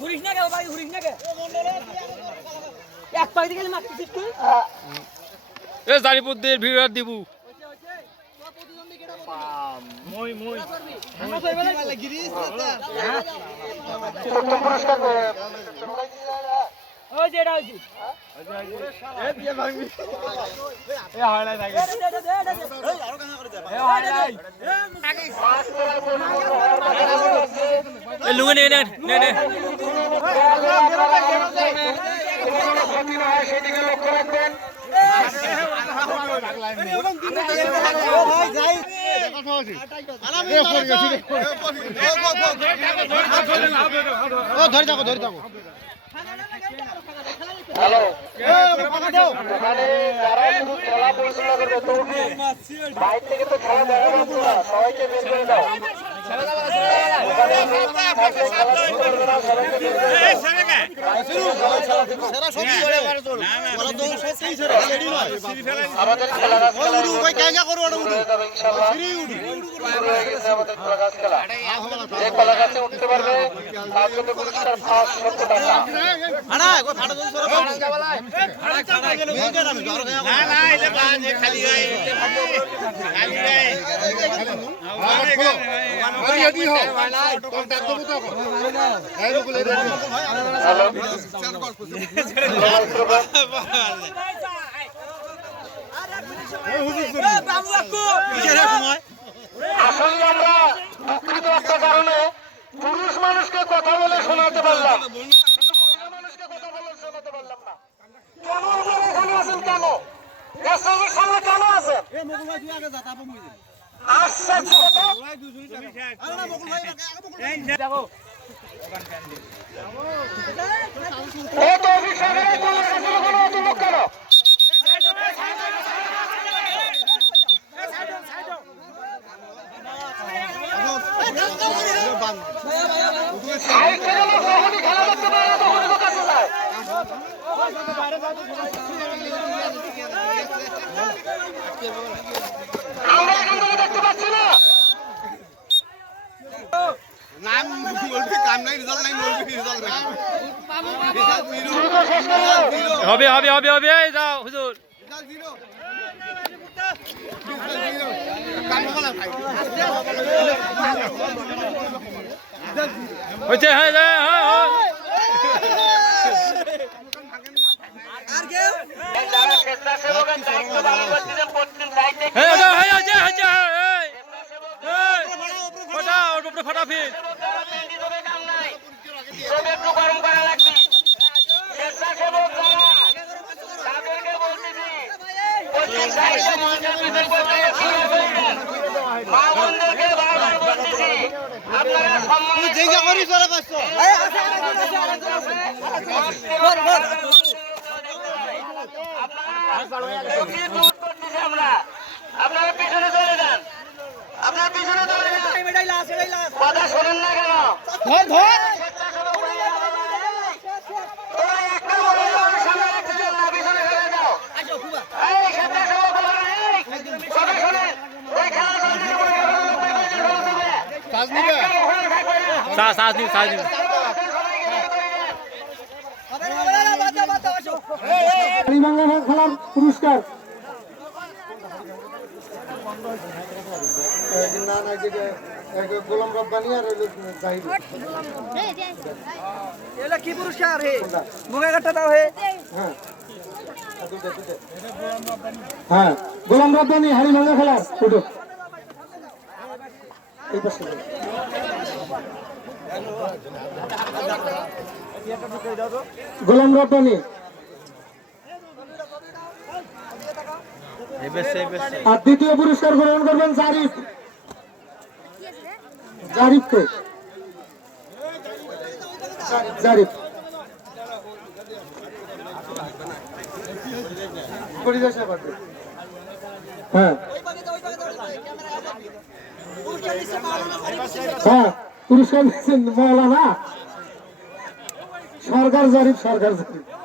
ঘুরিস না কে বাড়ি ঘুরিস না কে এক পাই দিকে মারছিস তুই এ জারিপুদ্দের ভিড় দিবু মই মই আমরা কইবা গিরিস পুরস্কার ওই যে এটা হইছে এ দিয়ে ভাঙবি এ হাইলাই থাকে এই আরো কানা করে দে এ হাইলাই এ লুঙ্গি নে নে নে নে সেদিকে লক্ষ্য রাখবেন। হ্যালো ওখানে যারা শুধু খেলা পরিচালনা করবে তো বাইরে থেকে তো খেলা দেখা যাচ্ছে না, সবাইকে বের করে দাও। আমাদের খেলা যে কলা গাছে উঠতে পারবে তার জন্য পুরস্কার 500 টাকা। আসলে আমরা দুঃখিত একটা কারণে পুরুষ মানুষকে কথা বলে শোনাতে পারলাম, মানুষকে কথা বলে শোনাতে পারলাম না। কেন আপনারা এখানে আছেন? কেন গ্যাসের সামনে কেন আছেন? আসছেন কেন? খেলা দেখতে পারে আমরা এখান থেকে দেখতে পাচ্ছি না। হবে হবে হবে হবে যাও হুজুর হইছে হ্যাঁ হ্যাঁ যারা স্বেচ্ছাসেবকের দায়িত্ব পালন করছিলেন প্রত্যেক দায়িত্বে একটু গরম করা লাগবে। স্বেচ্ছাসেবক যারা তাদেরকে বলতেছি প্রত্যেক দায়িত্ব মঞ্চের ভিতর করতে মা বোনদেরকে বারবার বলতেছি আপনারা সম্মান আমরা আপনারা পিছনে চলে যান, আপনারা পিছনে চলে যান, কথা শোনেন না কেন? খেলার পুরস্কার গোলাম রব্বানি আর কি পুরস্কার হে মুখে কাটা দাও হে হ্যাঁ গোলাম রব্বানি হারি ভাঙা খেলার উঠো এই পাশে গোলাম রব্বানি আর দ্বিতীয় পুরস্কার গ্রহণ করবেন জারিফ। জারিফকে জারিফ হ্যাঁ হ্যাঁ পুরস্কার দিচ্ছেন মৌলানা সরকার জারিফ সরকার জারিফ